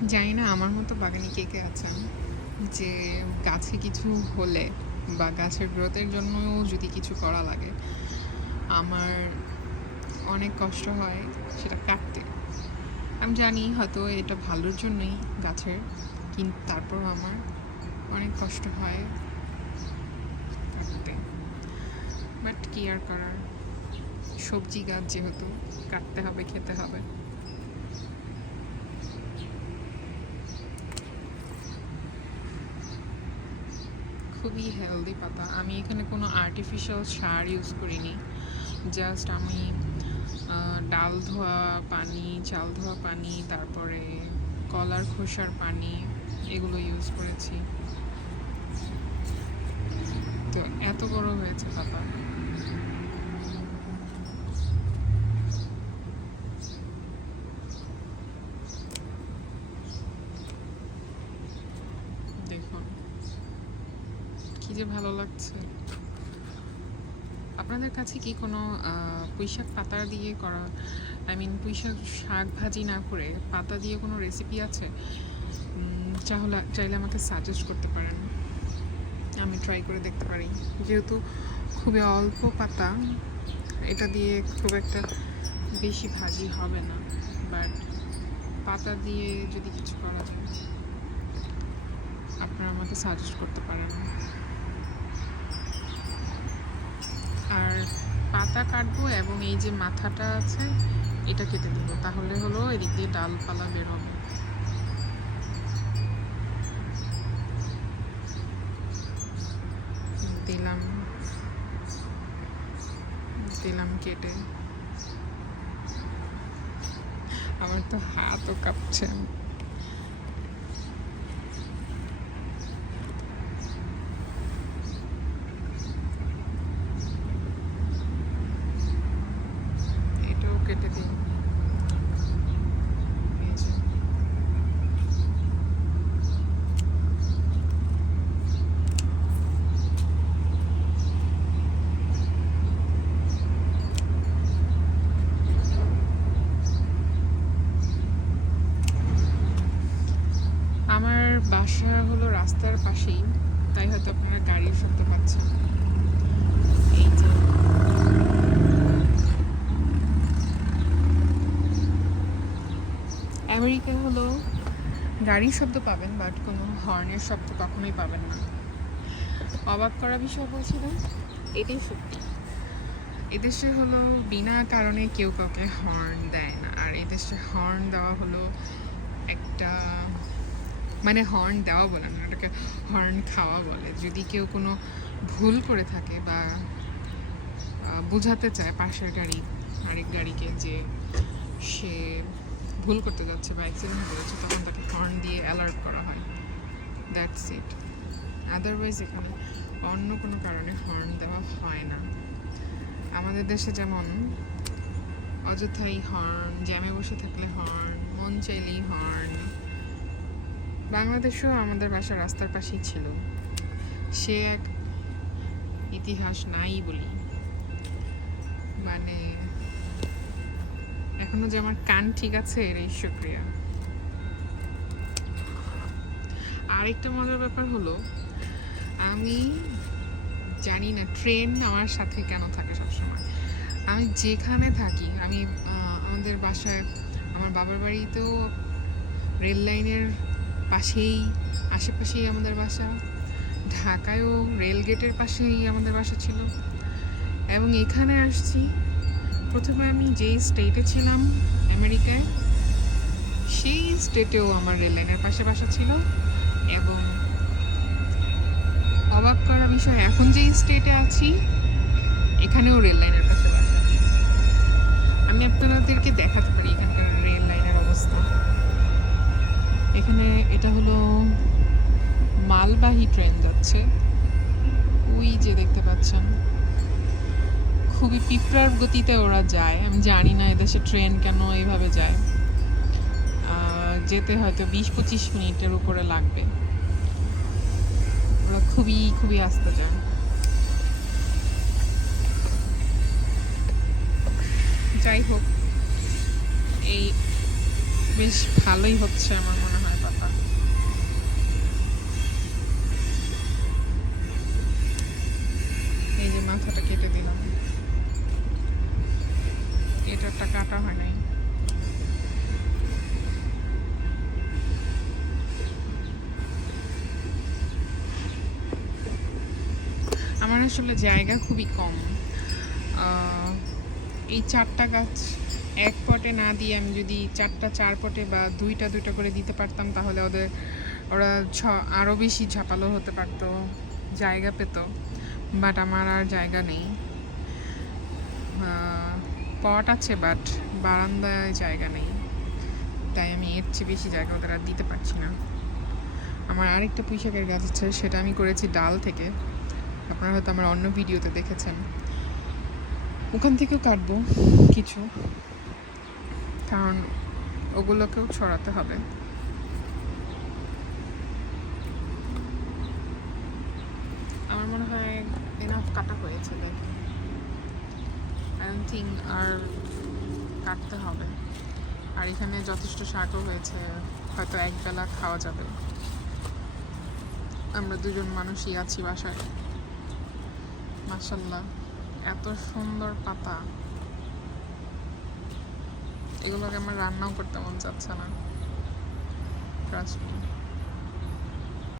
জানি না, আমার মতো বাগানি কে কে আছেন? যে গাছে কিছু হলে বা গাছের গ্রোথের জন্য যদি কিছু করা লাগে, আমার অনেক কষ্ট হয় সেটা কাটতে। আমি জানি হয়তো এটা ভালোর জন্যই গাছের, কিন্তু তারপর আমার অনেক কষ্ট হয় কাটতে। বাট কি আর করার? সবজি গাছ যেহেতু কাটতে হবে, খেতে হবে। খুবই হেলদি পাতা। আমি এখানে কোনো আর্টিফিশিয়াল সার ইউজ করিনি। জাস্ট আমি ডাল ধোয়া পানি, চাল ধোয়া পানি, তারপরে কলার খোসার পানি এগুলো ইউজ করেছি। তো এত বড় হয়েছে পাতা দেখুন কি যে ভালো লাগছে। আপনাদের কাছে কি কোনো পুঁইশাক পাতা দিয়ে করা আই মিন পুঁইশাক শাক ভাজি না করে পাতা দিয়ে কোনো রেসিপি আছে? চাহলে, চাইলে আমাকে সাজেস্ট করতে পারেন। আমি ট্রাই করে দেখতে পারি। যেহেতু খুবই অল্প পাতা, এটা দিয়ে খুব একটা বেশি ভাজি হবে না। বাট পাতা দিয়ে যদি কিছু করা যায়, আপনারা আমাকে সাজেস্ট করতে পারেন আর পাতা কাটবো এবং এই যে মাথাটা আছে, এটা কেটে দেবো। তাহলে হলো এদিক দিয়ে ডালপালা বেরোবে দিলাম। দিলাম কেটে। আমার তো হাতও কাঁপছে এটাও কেটে দিই এই যে। আমার বাসা হলো রাস্তার পাশেই, তাই হয়তো আপনারা গাড়ির শব্দ পাচ্ছেন। আমেরিকা হলো গাড়ির শব্দ পাবেন, বাট কোনো হর্নের শব্দ কখনোই পাবেন না। অবাক করা বিষয় বলছিলাম এটাই সত্যি। এদেশে হলো বিনা কারণে কেউ কাউকে হর্ন দেয় না, আর এদেশে হর্ন দেওয়া হলো একটা মানে হর্ন দেওয়া বলে না এটাকে হর্ন খাওয়া বলে। যদি কেউ কোনো ভুল করে থাকে বা বোঝাতে চায় পাশের গাড়ি, আরেক গাড়িকে যে সে ভুল করতে যাচ্ছে বা অ্যাক্সিডেন্ট করেছে তখন তাকে হর্ন দিয়ে অ্যালার্ট করা হয়। দ্যাটস ইট আদারওয়াইজ এখানে অন্য কোনো কারণে হর্ন দেওয়া হয় না। আমাদের দেশে যেমন অযথাই হর্ন জ্যামে বসে থাকলে হর্ন মন চাইলেই হর্ন বাংলাদেশেও আমাদের বাসা রাস্তার পাশেই ছিল। সে এক ইতিহাস নাই বলি। মানে এখনও যে আমার কান ঠিক আছে এর এই শুক্রিয়া আরেকটা মজার ব্যাপার হলো, আমি জানি না ট্রেন আমার সাথে কেন থাকে সবসময়। আমি যেখানে থাকি, আমি আমাদের বাসায়, আমার বাবার বাড়িতেও রেল লাইনের পাশেই, আশেপাশেই আমাদের বাসা। ঢাকায়ও রেল গেটের পাশেই আমাদের বাসা ছিল। এবং এখানে আসছি। প্রথমে আমি যেই স্টেটে ছিলাম আমেরিকায়, সেই স্টেটেও আমার রেল লাইনের পাশে বাসা ছিল। এবং অবাক করা বিষয়, এখন যেই স্টেটে আছি, এখানেও রেল লাইনের পাশে বাসা। আমি আপনাদেরকে দেখাতে পারি এখানকার রেল লাইনের অবস্থা। এখানে এটা হলো মালবাহী ট্রেন যাচ্ছে। ওই যে দেখতে পাচ্ছেন। খুবই পিঁপড়ার গতিতে ওরা যায়। আমি জানি না এদেশে ট্রেন কেন এইভাবে যায়। যেতে হয়তো বিশ পঁচিশ মিনিটের উপরে লাগবে। ওরা খুবই খুবই আস্তে যায়। যাই হোক, এই বেশ ভালোই হচ্ছে আমার মনে হয়। মাথাটা কেটে দিলাম। এটারটা কাটা হয় নাই। আমার আসলে জায়গা খুবই কম। এই চারটা গাছ এক পটে না দিয়ে আমি যদি চারটা চার পটে বা দুইটা দুইটা করে দিতে পারতাম, তাহলে ওদের ওরা আরও বেশি ঝাপালো হতে পারতো, জায়গা পেত। বাট আমার আর জায়গা নেই। পট আছে, বাট বারান্দায় জায়গা নেই। তাই আমি এর চেয়ে বেশি জায়গা ওদের আর দিতে পারছি না। আমার আরেকটা পুঁইশাকের গাছ আছে, সেটা আমি করেছি ডাল থেকে। আপনারা হয়তো আমার অন্য ভিডিওতে দেখেছেন। ওখান থেকেও কাটবো কিছু, কারণ ওগুলোকেও ছড়াতে হবে। আমার মনে হয় এনাফ কাটা হয়েছে দেখেন আই ডোন্ট থিঙ্ক আর কাটতে হবে। আর এখানে যথেষ্ট শাকও হয়েছে, হয়তো একবেলা খাওয়া যাবে। আমরা দুজন মানুষই আছি বাসায়। মাসাল্লাহ এত সুন্দর পাতা। এগুলোকে আমার রান্নাও করতে মন চাচ্ছে না। ট্রাস্ট